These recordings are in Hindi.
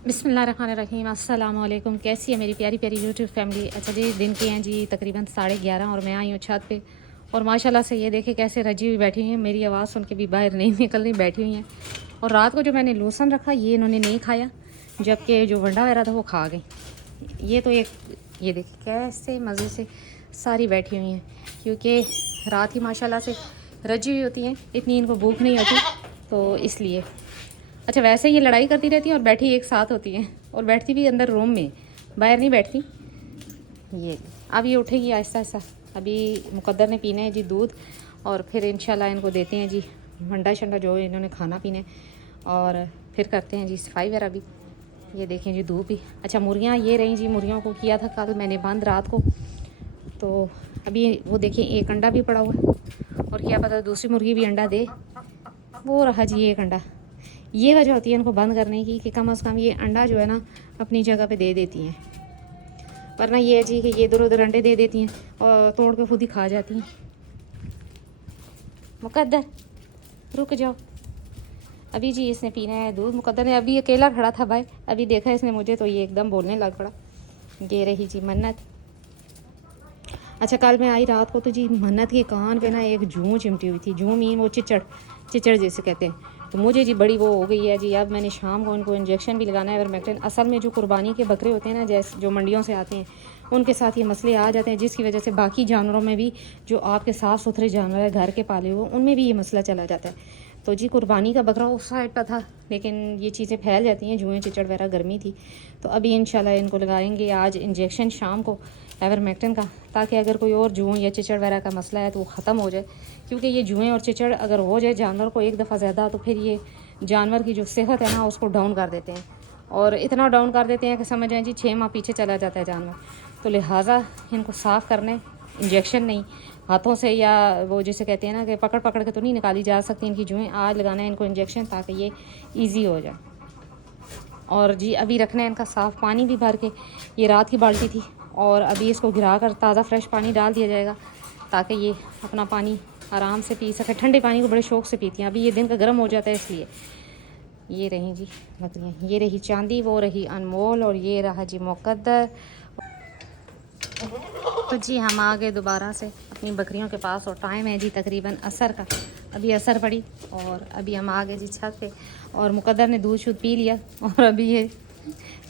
बिस्मिल्लाहिर्रहमानिर्रहीम। अस्सलाम वालेकुम। कैसी है मेरी प्यारी प्यारी यूट्यूब फैमिली। अच्छा जी, दिन के हैं जी तकरीबन 11:30 और मैं आई हूँ छत पे। और माशाल्लाह से ये देखे कैसे रजी हुई बैठी हुई हैं। मेरी आवाज़ सुन के भी बाहर नहीं निकल रही, बैठी हुई हैं। और रात को जो मैंने लहसुन रखा ये इन्होंने नहीं खाया, जबकि जो वंडा वगैरह था वो खा गई। ये तो एक ये देखिए कैसे मज़े से सारी बैठी हुई हैं, क्योंकि रात ही माशाल्लाह से रजी हुई होती हैं, इतनी इनको भूख नहीं होती, तो इसलिए। अच्छा, वैसे ये लड़ाई करती रहती हैं और बैठी एक साथ होती हैं, और बैठती भी अंदर रूम में, बाहर नहीं बैठती। ये अब ये उठेगी आहिस्ता आहिस्ता। अभी मुकद्दर ने पीना है जी दूध, और फिर इंशाल्लाह इनको देते हैं जी मंडा शंडा जो इन्होंने खाना पीना, और फिर करते हैं जी सफाई वगैरह भी। ये देखें जी धूप भी। अच्छा, मुर्गियाँ ये रही जी, मुर्गियों को किया था कल मैंने बंद रात को, तो अभी वो देखिए एक अंडा भी पड़ा हुआ है, और क्या पता दूसरी मुर्गी भी अंडा दे। वो रहा जी एक अंडा। ये वजह होती है इनको बंद करने की कि कम से कम ये अंडा जो है ना अपनी जगह पे दे देती हैं, वरना ये है जी कि ये इधर उधर अंडे दे देती हैं और तोड़ के खुद ही खा जाती हैं। मुकद्दर रुक जाओ, अभी जी इसने पीना है दूध। मुकद्दर ने अभी अकेला खड़ा था भाई, अभी देखा इसने मुझे तो ये एकदम बोलने लग पड़ा। ये रही जी मन्नत। अच्छा, कल मैं आई रात को तो जी मन्नत के कान पे ना एक जूं चिमटी हुई थी। जूं मीन वो चिचड़, चिचड़ जैसे कहते हैं। तो मुझे जी बड़ी वो हो गई है जी। अब मैंने शाम को इनको इंजेक्शन भी लगाना है इवरमेक्टिन। असल में जो कुर्बानी के बकरे होते हैं ना, जैसे जो मंडियों से आते हैं, उनके साथ ये मसले आ जाते हैं, जिसकी वजह से बाकी जानवरों में भी, जो आपके साफ़ सुथरे जानवर है घर के पाले हुए, उनमें भी ये मसला चला जाता है। तो जी कुर्बानी का बकरा उस साइड पर था, लेकिन ये चीज़ें फैल जाती हैं, जुएँ चिचड़ वगैरह, गर्मी थी। तो अभी इंशाल्लाह इनको लगाएंगे आज इंजेक्शन शाम को एवरमेक्टिन का, ताकि अगर कोई और जुएँ या चिचड़ वगैरह का मसला है तो वो ख़त्म हो जाए। क्योंकि ये जुएँ और चिचड़ अगर हो जाए जानवर को एक दफ़ा ज़्यादा, तो फिर ये जानवर की जो सेहत है ना उसको डाउन कर देते हैं, और इतना डाउन कर देते हैं कि समझ जाएँ जी 6 माह पीछे चला जाता है जानवर। तो लिहाजा इनको साफ़ करने, इंजेक्शन नहीं, हाथों से या वो जिसे कहते हैं ना कि पकड़ पकड़ के तो नहीं निकाली जा सकती इनकी जुएँ। आज लगाना है इनको इंजेक्शन, ताकि ये ईजी हो जाए। और जी अभी रखना है इनका साफ़ पानी भी भर के। ये रात की बाल्टी थी, और अभी इसको गिरा कर ताज़ा फ्रेश पानी डाल दिया जाएगा, ताकि ये अपना पानी आराम से पी सके। ठंडे पानी को बड़े शौक़ से पीती हैं, अभी ये दिन का गर्म हो जाता है इसलिए। ये रही जी बकरियाँ, ये रही चांदी, वो रही अनमोल, और ये रहा जी मुकद्दर। तो जी हम आ गए दोबारा से अपनी बकरियों के पास, और टाइम है जी तकरीबन असर का। अभी असर पड़ी और अभी हम आ गए जी छत पे, और मुकद्दर ने दूध शूध पी लिया, और अभी ये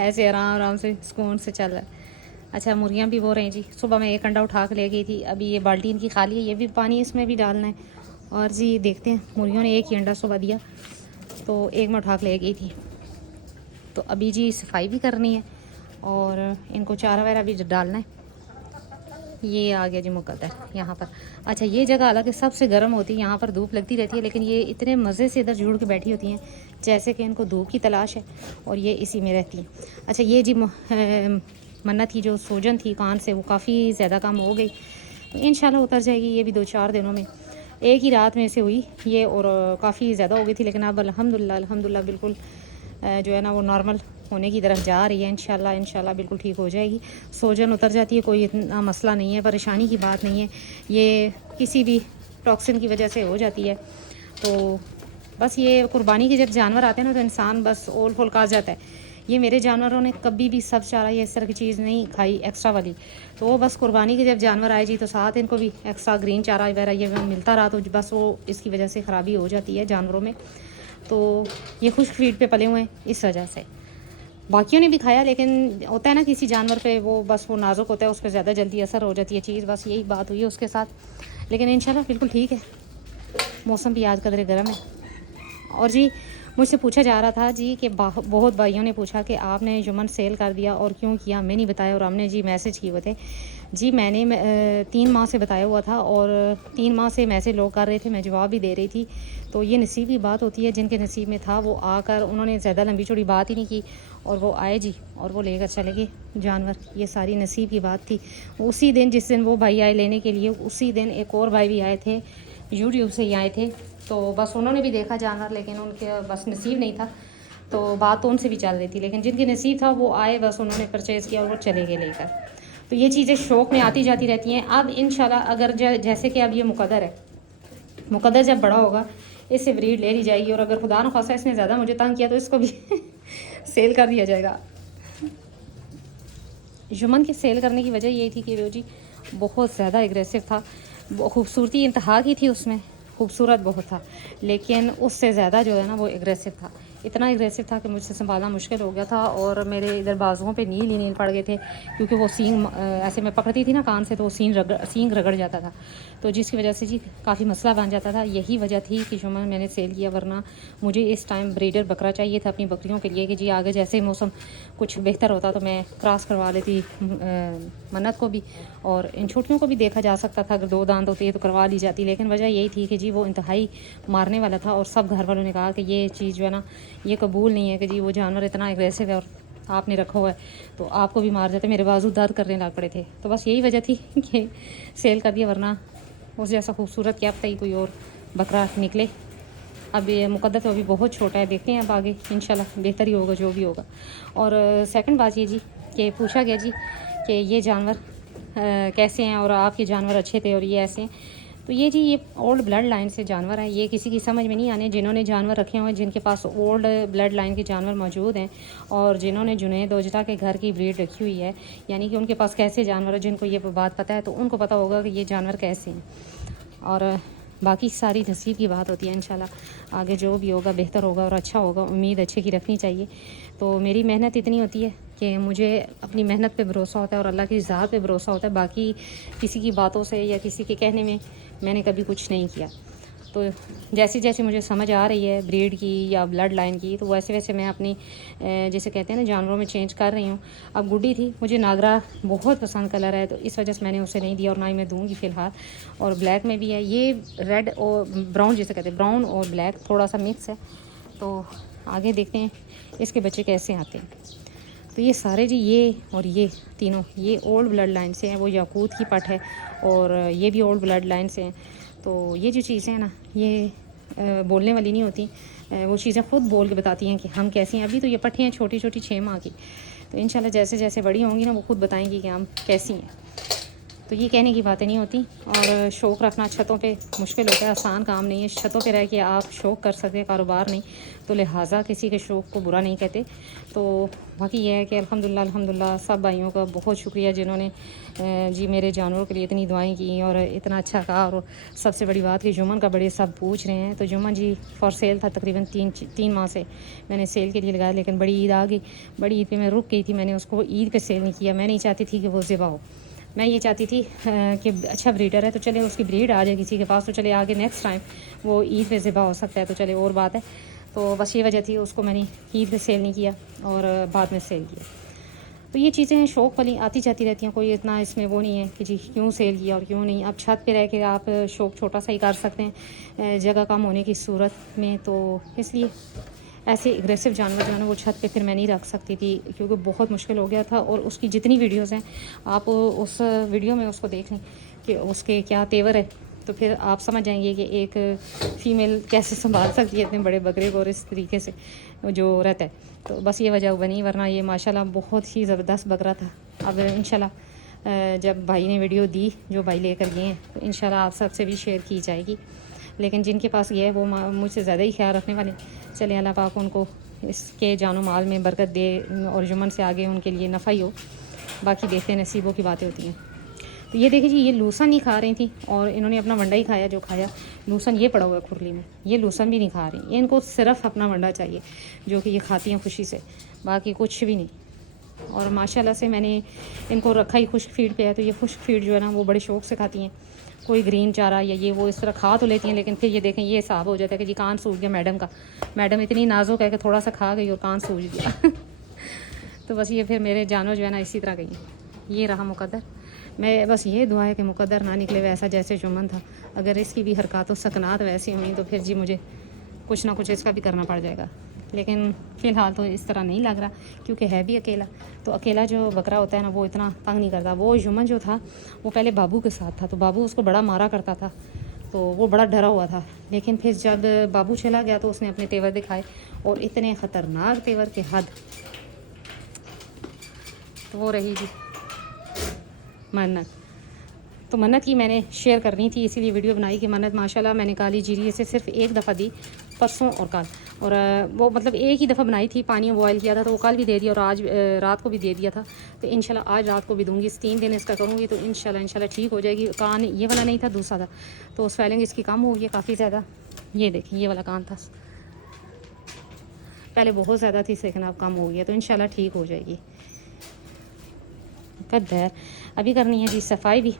ऐसे आराम आराम से सुकून से चल रहा है। अच्छा, मुर्गियाँ भी वो रही जी। सुबह मैं एक अंडा उठा के ले गई थी, अभी ये बाल्टी इनकी खाली है, ये भी पानी इसमें भी डालना है। और जी देखते हैं, मुर्गियों ने एक ही अंडा सुबह दिया, तो एक मैं उठा के ले गई थी। तो अभी जी सफाई भी करनी है, और इनको चारा वगैरह भी डालना है। ये आ गया जी मुकद्दर यहाँ पर। अच्छा, ये जगह हालांकि सबसे गर्म होती है, यहाँ पर धूप लगती रहती है, लेकिन ये इतने मज़े से इधर जुड़ के बैठी होती हैं जैसे कि इनको धूप की तलाश है, और ये इसी में रहती हैं। अच्छा, ये जी मन्नत की जो सूजन थी कान से, वो काफ़ी ज़्यादा कम हो गई, तो इंशाल्लाह उतर जाएगी ये भी 2-4 दिनों में। एक ही रात में से हुई ये, और काफ़ी ज़्यादा हो गई थी, लेकिन अब अल्हम्दुलिल्लाह बिल्कुल जो है ना वो नॉर्मल होने की तरफ जा रही है। इंशाल्लाह बिल्कुल ठीक हो जाएगी। सोजन उतर जाती है, कोई इतना मसला नहीं है, परेशानी की बात नहीं है। ये किसी भी टॉक्सिन की वजह से हो जाती है। तो बस ये कुर्बानी के जब जानवर आते हैं ना, तो इंसान बस ओल फोल खा जाता है। ये मेरे जानवरों ने कभी भी सब चारा या इस तरह की चीज़ नहीं खाई एक्स्ट्रा वाली। तो वो बस कुर्बानी के जब जानवर आए जी, तो साथ इनको भी एक्स्ट्रा ग्रीन चारा वगैरह ये मिलता रहा, तो बस वो इसकी वजह से ख़राबी हो जाती है जानवरों में। तो ये खुश्क फीड पे पले हुए हैं इस वजह से। बाकियों ने भी खाया, लेकिन होता है ना किसी जानवर पे वो बस वो नाजुक होता है, उस पर ज़्यादा जल्दी असर हो जाती है चीज़, बस यही बात हुई है उसके साथ। लेकिन इंशाल्लाह बिल्कुल ठीक है। मौसम भी आज कदरे गर्म है। और जी मुझसे पूछा जा रहा था जी कि बहुत भाइयों ने पूछा कि आपने जुमन सेल कर दिया और क्यों किया, मैं नहीं बताया, और हमने जी मैसेज किए हुए थे। जी मैंने 3 माह से बताया हुआ था, और 3 माह से मैसेज लोग कर रहे थे, मैं जवाब भी दे रही थी। तो ये नसीब की बात होती है, जिनके नसीब में था वो आकर, उन्होंने ज़्यादा लंबी चौड़ी बात ही नहीं की, और वो आए जी और वो लेकर चले गए जानवर। ये सारी नसीब की बात थी। उसी दिन जिस दिन वो भाई आए लेने के लिए, उसी दिन एक और भाई भी आए थे, यूट्यूब से ही आए थे। तो बस उन्होंने भी देखा जानवर, लेकिन उनके बस नसीब नहीं था, तो बात तो उनसे भी चल रही थी। लेकिन जिनके नसीब था वो आए, बस उन्होंने परचेज़ किया और वो चले गए लेकर। तो ये चीज़ें शौक़ में आती जाती रहती हैं। अब इंशाल्लाह अगर जैसे कि अब ये मुकद्दर है, मुकद्दर जब बड़ा होगा इससे ब्रीड ले ली जाएगी, और अगर खुदा न खासा इसने ज़्यादा मुझे तंग किया तो इसको भी सेल कर दिया जाएगा। जुमन के सेल करने की वजह यही थी कि वो जी बहुत ज़्यादा एग्रेसिव था, खूबसूरती इंतहा की थी उसमें, खूबसूरत बहुत था, लेकिन उससे ज़्यादा जो है ना वो एग्रेसिव था। इतना एग्रेसिव था कि मुझसे संभालना मुश्किल हो गया था, और मेरे इधर बाजुओं पे नील ही नील पड़ गए थे, क्योंकि वो सींग ऐसे मैं पकड़ती थी ना कान से, तो वो सींग रगड़ जाता था, तो जिसकी वजह से जी काफ़ी मसला बन जाता था। यही वजह थी कि जुम्मन मैंने सेल किया, वरना मुझे इस टाइम ब्रीडर बकरा चाहिए था अपनी बकरियों के लिए कि जी आगे जैसे मौसम कुछ बेहतर होता तो मैं क्रॉस करवा लेती मन्नत को भी, और इन छोटियों को भी देखा जा सकता था, अगर 2 दांत होती है तो करवा ली जाती, लेकिन वजह यही थी कि जी वो इंतहाई मारने वाला था, और सब घर वालों ने कहा कि ये चीज़ जो है ना ये कबूल नहीं है कि जी वो जानवर इतना एग्रेसिव है और आपने रखा हुआ है तो आपको भी मार जाते। मेरे बाजू दर्द करने लग पड़े थे, तो बस यही वजह थी कि सेल कर दिया, वरना उस जैसा खूबसूरत क्या पता ही कोई और बकरा निकले। अब ये मुकद्दर तो अभी बहुत छोटा है, देखते हैं अब आगे इंशाल्लाह बेहतर ही होगा जो भी होगा। और सेकंड बात ये जी कि पूछा गया जी कि ये जानवर कैसे हैं और आपके जानवर अच्छे थे और ये ऐसे हैं, तो ये जी ये ओल्ड ब्लड लाइन से जानवर हैं। ये किसी की समझ में नहीं आने, जिन्होंने जानवर रखे हुए हैं, जिनके पास ओल्ड ब्लड लाइन के जानवर मौजूद हैं, और जिन्होंने जुनैद ओजला के घर की ब्रीड रखी हुई है, यानी कि उनके पास कैसे जानवर है, जिनको ये बात पता है तो उनको पता होगा कि ये जानवर कैसे हैं। और बाकी सारी नसीब की बात होती है, इंशाल्लाह आगे जो भी होगा बेहतर होगा और अच्छा होगा, उम्मीद अच्छे की रखनी चाहिए। तो मेरी मेहनत इतनी होती है कि मुझे अपनी मेहनत पे भरोसा होता है और अल्लाह की ज़ात पे भरोसा होता है, बाकी किसी की बातों से या किसी के कहने में मैंने कभी कुछ नहीं किया। तो जैसे जैसे मुझे समझ आ रही है ब्रीड की या ब्लड लाइन की, तो वैसे वैसे मैं अपनी जैसे कहते हैं ना जानवरों में चेंज कर रही हूँ। अब गुड्डी थी, मुझे नागरा बहुत पसंद कलर है, तो इस वजह से मैंने उसे नहीं दिया और ना ही मैं दूँगी फ़िलहाल। और ब्लैक में भी है, ये रेड और ब्राउन जिसे कहते हैं, ब्राउन और ब्लैक थोड़ा सा मिक्स है। तो आगे देखते हैं इसके बच्चे कैसे आते हैं। तो ये सारे जी ये और ये तीनों ये ओल्ड ब्लड लाइन से हैं। वो याकूत की पट है और ये भी ओल्ड ब्लड लाइन से हैं। तो ये जो चीज़ें हैं ना ये बोलने वाली नहीं होती, वो चीज़ें ख़ुद बोल के बताती हैं कि हम कैसी हैं। अभी तो ये पट्टे हैं छोटी छोटी 6 माह की, तो इंशाल्लाह जैसे जैसे बड़ी होंगी ना वो खुद बताएंगी कि हम कैसी हैं। तो ये कहने की बातें नहीं होती। और शौक़ रखना छतों पे मुश्किल होता है, आसान काम नहीं है। छतों पे रह के आप शौक़ कर सकते हैं, कारोबार नहीं, तो लिहाजा किसी के शौक़ को बुरा नहीं कहते। तो बाकी ये है कि अल्हम्दुलिल्लाह सब भाइयों का बहुत शुक्रिया जिन्होंने जी मेरे जानवरों के लिए इतनी दुआएं की और इतना अच्छा कहा। और सबसे बड़ी बात कि जुम्मन का बड़े सब पूछ रहे हैं, तो जुम्मन जी फॉर सेल था, तकरीबन 3 माह से मैंने सेल के लिए लगाया, लेकिन बड़ी ईद आ गई। बड़ी ईद पे मैं रुक गई थी, मैंने उसको ईद पे सेल नहीं किया। मैं नहीं चाहती थी कि वो ज़िबा हो, मैं ये चाहती थी कि अच्छा ब्रीडर है तो चले उसकी ब्रीड आ जाए किसी के पास, तो चले आगे नेक्स्ट टाइम वो ईद पे ज़िबा हो सकता है, तो चले और बात है। तो बस ये वजह थी, उसको मैंने ईद पे सेल नहीं किया और बाद में सेल किया। तो ये चीज़ें शौक़ वाली आती जाती रहती हैं, कोई इतना इसमें वो नहीं है कि जी क्यों सेल किया और क्यों नहीं। अब छत पे रह के आप शौक़ छोटा सा ही कर सकते हैं जगह कम होने की सूरत में, तो इसलिए ऐसे एग्रेसिव जानवर जो है ना वो छत पे फिर मैं नहीं रख सकती थी, क्योंकि बहुत मुश्किल हो गया था। और उसकी जितनी वीडियोस हैं आप उस वीडियो में उसको देख लें कि उसके क्या तेवर है, तो फिर आप समझ जाएंगे कि एक फ़ीमेल कैसे संभाल सकती है इतने बड़े बकरे को और इस तरीके से जो रहता है। तो बस ये वजह बनी, वरना ये माशाल्लाह बहुत ही ज़बरदस्त बकरा था। अब इंशाल्लाह जब भाई ने वीडियो दी, जो भाई लेकर गए हैं, तो इंशाल्लाह आप सबसे भी शेयर की जाएगी। लेकिन जिनके पास ये है वो मुझसे ज़्यादा ही ख्याल रखने वाले। चले अल्लाह पाक उनको इसके जानो माल में बरकत दे और जुम्मन से आगे उनके लिए नफ़ा ही हो। बाकी देखते हैं, नसीबों की बातें होती हैं। तो ये देखिए जी, ये लूसन नहीं खा रही थी और इन्होंने अपना वंडा ही खाया जो खाया। लूसन ये पड़ा हुआ है खुरली में, ये लूसन भी नहीं खा रही। इनको सिर्फ अपना वंडा चाहिए जो कि ये खाती हैं खुशी से, बाकी कुछ भी नहीं। और माशाल्लाह से मैंने इनको रखा ही खुश्क फीड पे है, तो ये खुश्क फीड जो है ना वो बड़े शौक़ से खाती हैं। कोई ग्रीन चारा या ये वो इस तरह खा तो लेती हैं, लेकिन फिर ये देखें ये हिसाब हो जाता है कि जी कान सूज गया मैडम का। मैडम इतनी नाजुक है कि थोड़ा सा खा गई और कान सूज गया तो बस ये फिर मेरे जानवर जो है ना इसी तरह गई। ये रहा मुकद्दर। मैं बस ये दुआ है कि मुकद्दर ना निकले वैसा जैसे जुम्मन था। अगर इसकी भी हरकत व सकनात वैसी हुई तो फिर जी मुझे कुछ ना कुछ इसका भी करना पड़ जाएगा। लेकिन फ़िलहाल तो इस तरह नहीं लग रहा, क्योंकि है भी अकेला। तो अकेला जो बकरा होता है ना वो इतना तंग नहीं करता। वो जुम्मन जो था वो पहले बाबू के साथ था, तो बाबू उसको बड़ा मारा करता था, तो वो बड़ा डरा हुआ था। लेकिन फिर जब बाबू चला गया तो उसने अपने तेवर दिखाए, और इतने ख़तरनाक तेवर के हद। तो वो रही जी मन्नत। तो मन्नत की मैंने शेयर करनी थी, इसीलिए वीडियो बनाई कि मन्नत माशाल्लाह मैंने काली जीरी से सिर्फ एक दफ़ा दी, परसों और कल। और वो मतलब एक ही दफ़ा बनाई थी, पानी बॉयल किया था, तो वो कल भी दे दिया और आज रात को भी दे दिया था। तो इंशाल्लाह आज रात को भी दूँगी, 3 दिन इसका करूँगी, तो इंशाल्लाह ठीक हो जाएगी। कान ये वाला नहीं था, दूसरा था, तो स्वेलिंग इसकी कम हो गई है काफ़ी ज़्यादा। ये देखिए ये वाला कान था, पहले बहुत ज़्यादा थी लेकिन अब कम हो गया, तो इंशाल्लाह ठीक हो जाएगी। कद्दर अभी करनी है जी सफाई भी,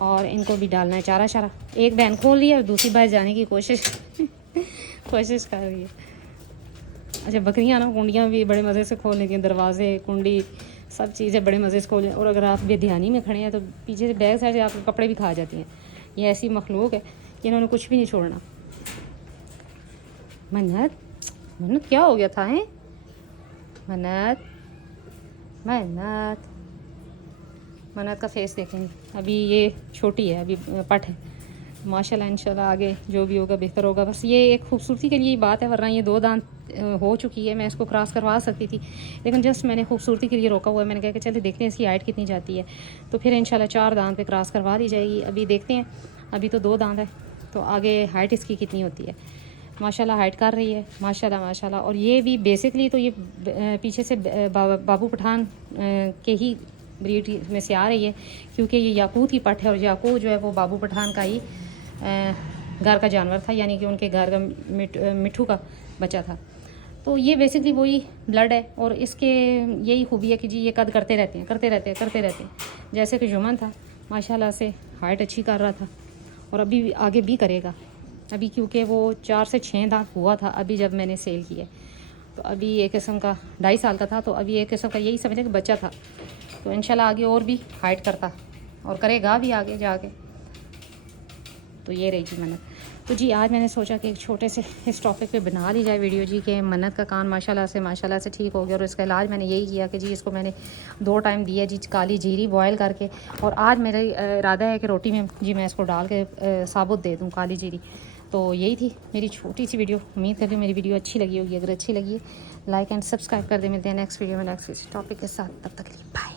और इनको भी डालना है चारा शारा। एक बैन खोल लिया और दूसरी बार जाने की कोशिश कोशिश कर रही है। अच्छा बकरियाँ ना कुंडियाँ भी बड़े मज़े से खोल लेती हैं, दरवाजे कुंडी सब चीज़ें बड़े मज़े से खोल। और अगर आप बेध्यानी में खड़े हैं तो पीछे से बैक साइड से आपके कपड़े भी खा जाती हैं। ये ऐसी मखलूक है कि इन्होंने कुछ भी नहीं छोड़ना। मन्नत मन्नत क्या हो गया था हैं? मन्नत मन्नत मन्नत का फेस देखेंगे। अभी ये छोटी है, अभी पट है, माशाल्लाह इंशाल्लाह आगे जो भी होगा बेहतर होगा। बस ये एक खूबसूरती के लिए ही बात है, वरना ये 2 दांत हो चुकी है, मैं इसको क्रॉस करवा सकती थी, लेकिन जस्ट मैंने खूबसूरती के लिए रोका हुआ है। मैंने कहा कि चलिए देखते हैं इसकी हाइट कितनी जाती है, तो फिर इंशाल्लाह 4 दांत पे क्रॉस करवा दी जाएगी। अभी देखते हैं, अभी तो 2 दांत है, तो आगे हाइट इसकी कितनी होती है। माशाल्लाह हाइट कर रही है माशाल्लाह माशाल्लाह। और ये भी बेसिकली तो ये पीछे से बाबू पठान के ही ब्रीड में से आ रही है, क्योंकि ये याकूत ही पट है, और याकूत जो है वो बाबू पठान का ही घर का जानवर था, यानी कि उनके घर का मिट्ठू का बच्चा था। तो ये बेसिकली वही ब्लड है, और इसके यही खूबी है कि जी ये कद करते रहते हैं करते रहते हैं करते रहते हैं। जैसे कि जुमन था माशाल्लाह से हाइट अच्छी कर रहा था, और अभी आगे भी करेगा। अभी क्योंकि वो 4 से 6 दांत हुआ था अभी जब मैंने सेल किया, तो अभी एक किस्म का 2.5 साल का था, तो अभी एक किस्म का यही समझे कि बच्चा था। तो इंशाल्लाह आगे और भी हाइट करता और करेगा भी आगे जाके। तो ये रही जी मन्नत। तो जी आज मैंने सोचा कि एक छोटे से इस टॉपिक पे बना ली जाए वीडियो जी, कि मन्नत का कान माशाल्लाह से ठीक हो गया। और इसका इलाज मैंने यही किया कि जी इसको मैंने 2 टाइम दिया जी, काली जीरी बॉयल करके। और आज मेरा इरादा है कि रोटी में जी मैं इसको डाल के साबुत दे दूँ काली जीरी। तो यही थी मेरी छोटी सी वीडियो। उम्मीद करती हूँ मेरी वीडियो अच्छी लगी होगी। अगर अच्छी लगी लाइक एंड सब्सक्राइब कर दे। मिलते हैं नेक्स्ट वीडियो में नेक्स्ट टॉपिक के साथ, तब तक के लिए बाय।